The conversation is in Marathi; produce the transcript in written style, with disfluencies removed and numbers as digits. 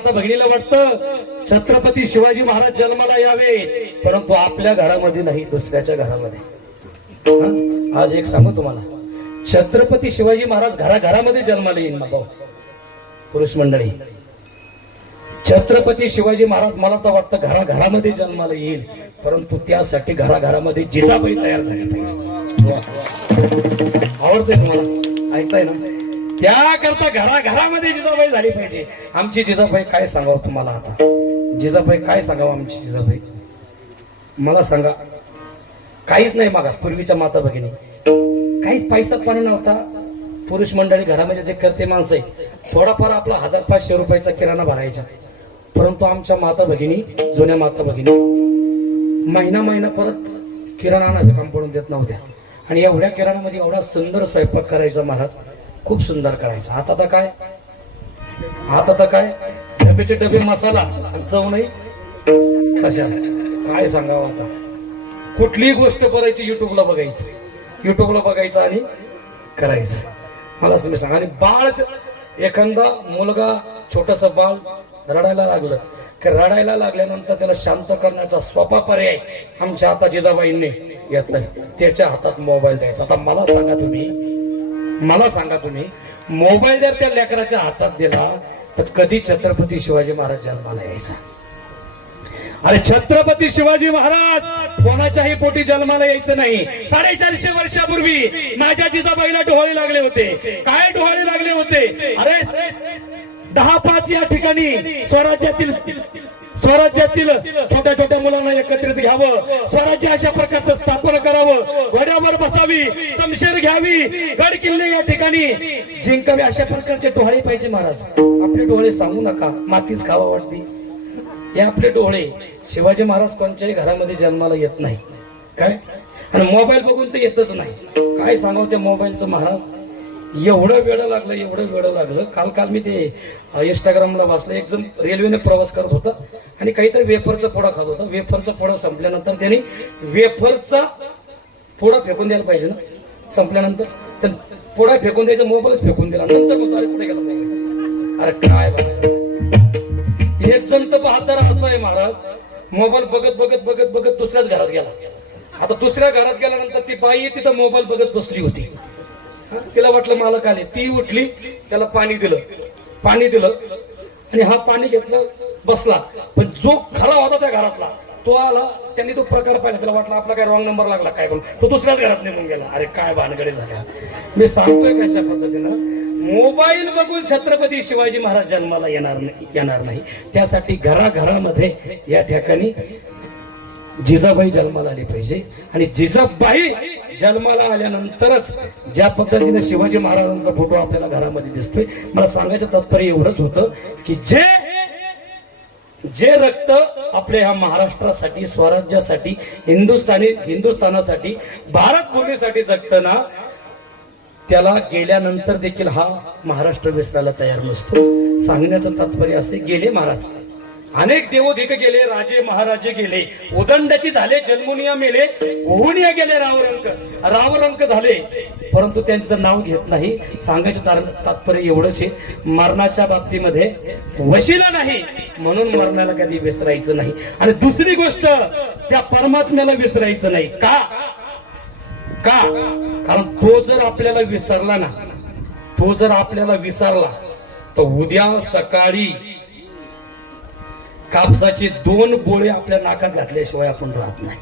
आता भगिनीला वाटतं छत्रपती शिवाजी महाराज जन्माला यावे, परंतु आपल्या घरामध्ये नाही, दुसऱ्याच्या घरामध्ये। आज एक सांगू तुम्हाला, छत्रपती शिवाजी महाराज घराघरामध्ये जन्माला येईल ना भाऊ पुरुष मंडळी। छत्रपती शिवाजी महाराज मला तर वाटतं घराघरामध्ये जन्माला येईल, परंतु त्यासाठी घराघरामध्ये जिजाबाई तयार झाली पाहिजे। आवडतंय तुम्हाला, ऐकताय ना? त्याकरता घराघरामध्ये जिजाबाई झाली पाहिजे। आमची जिजाबाई काय सांगावं तुम्हाला, आता जिजाबाई काय सांगावं आमची जिजाबाई, मला सांगा। काहीच नाही मागा, पूर्वीच्या माता भगिनी काहीच पैसा पाणी नव्हता। पुरुष मंडळी घरामध्ये जे करते माणसं आहे, थोडाफार आपला 1500 रुपयाचा किराणा भरायचा, परंतु आमच्या माता भगिनी, जुन्या माता भगिनी महिना परत किराणा आणायचं काम पडून देत नव्हत्या। आणि एवढ्या किराणामध्ये एवढा सुंदर स्वयंपाक करायचा महाराज, खूप सुंदर करायचा। आता तर काय डब्याचे डबे मसाला आणि चव नाही कशा, काय सांगावं आता। कुठलीही गोष्ट करायची युट्यूबला बघायचं आणि करायचं। मला तुम्ही सांगा, आणि बाळ, एखादा मुलगा छोटस बाळ रडायला लागलं की रडायला लागल्यानंतर त्याला शांत करण्याचा सोपा पर्याय आमच्या हातात जिजाबाईंनी घेतलाय, त्याच्या हातात मोबाईल द्यायचा। आता मला सांगा तुम्ही मोबाईल जर त्या लेकराच्या हातात दिला तर कधी छत्रपती शिवाजी महाराज जन्माला यायचा? अरे छत्रपती शिवाजी महाराज कोणाच्याही पोटी जन्माला यायचं नाही। 450 वर्षापूर्वी माझ्या जिजाबाईला डोहाळे लागले होते। काय डोहाळे लागले होते? अरे 10-5 या ठिकाणी स्वराज्यातील छोट्या छोट्या मुलांना एकत्रित घ्यावं, स्वराज्य अशा प्रकारचं स्थापन करावं, घोड्यावर बसावी, शमशेर घ्यावी, गड किल्ले या ठिकाणी जिंकावे, अशा प्रकारचे डोहाळे पाहिजे महाराज। आपले डोळे सांगू नका, मातीच खावा वाटते, हे आपले डोळे। शिवाजी महाराज कोणत्याही घरामध्ये जन्माला येत नाही काय, आणि मोबाईल बघून तर येतच नाही। काय सांगावं त्या मोबाईलचं महाराज, एवढं वेळ लागलं। काल मी ते इंस्टाग्रामला वाचलं, एक जण रेल्वेने प्रवास करत होता आणि काहीतरी वेफरचा पोळा खात होता। वेफरचा पोळा संपल्यानंतर त्यांनी वेफरचा पोळा फेकून द्यायला पाहिजे ना, संपल्यानंतर तर पोळा फेकून द्यायचा, मोबाईलच फेकून दिला। नंतर मग अरे कुठे गेला नाही, अरे काय बघा, एक जण तर बहादर असं आहे महाराज, मोबाईल बघत दुसऱ्याच घरात गेला। आता दुसऱ्या घरात गेल्यानंतर ती बाई तिथं मोबाईल बघत बसली होती, तिला वाटलं मालक आले, ती उठली, त्याला पाणी दिलं आणि हा पाणी घेतलं, बसला। पण जो खरा होता त्या घरातला तो आला, त्यांनी तो प्रकार पाहिला, त्याला वाटलं आपला काय रॉंग नंबर लागला काय करून, तो दुसऱ्याच घरात निघून गेला। अरे काय भानगडी झाल्या। मी सांगतोय कशा पद्धतीनं मोबाईल बघून छत्रपती शिवाजी महाराज जन्माला येणार नाही। त्यासाठी घराघरामध्ये या ठिकाणी जिजाबाई जन्माला आली पाहिजे, आणि जिजाबाई जन्माला आल्यानंतरच ज्या पद्धतीने शिवाजी महाराजांचा फोटो आपल्याला घरामध्ये दिसतोय, मला सांगायचं तात्पर्य एवढंच होतं की जे रक्त आपल्या ह्या महाराष्ट्रासाठी, स्वराज्यासाठी, हिंदुस्थानासाठी, भारत भूमीसाठी जगतं ना, त्याला गेल्यानंतर देखील हा महाराष्ट्र विसरायला तयार नसतो। सांगण्याचं तात्पर्य असे, गेले महाराज, अनेक देवोधिक गेले, राजे महाराजे गेले, उदंडाची झाले, जन्मुनिया मेले, ओहुनिया गेले, रावरंक झाले, परंतु त्यांचं नाव घेत नाही। सांगायचं तात्पर्य एवढंच आहे, मरणाच्या बाबतीमध्ये वशिला नाही, म्हणून मरणाला कधी विसरायचं नाही। आणि दुसरी गोष्ट, त्या परमात्म्याला विसरायचं नाही। का? कारण तो जर आपल्याला विसरला तर उद्या सकाळी कापसाचे 2 बोळे आपल्या नाकात घातल्याशिवाय आपण राहत नाही।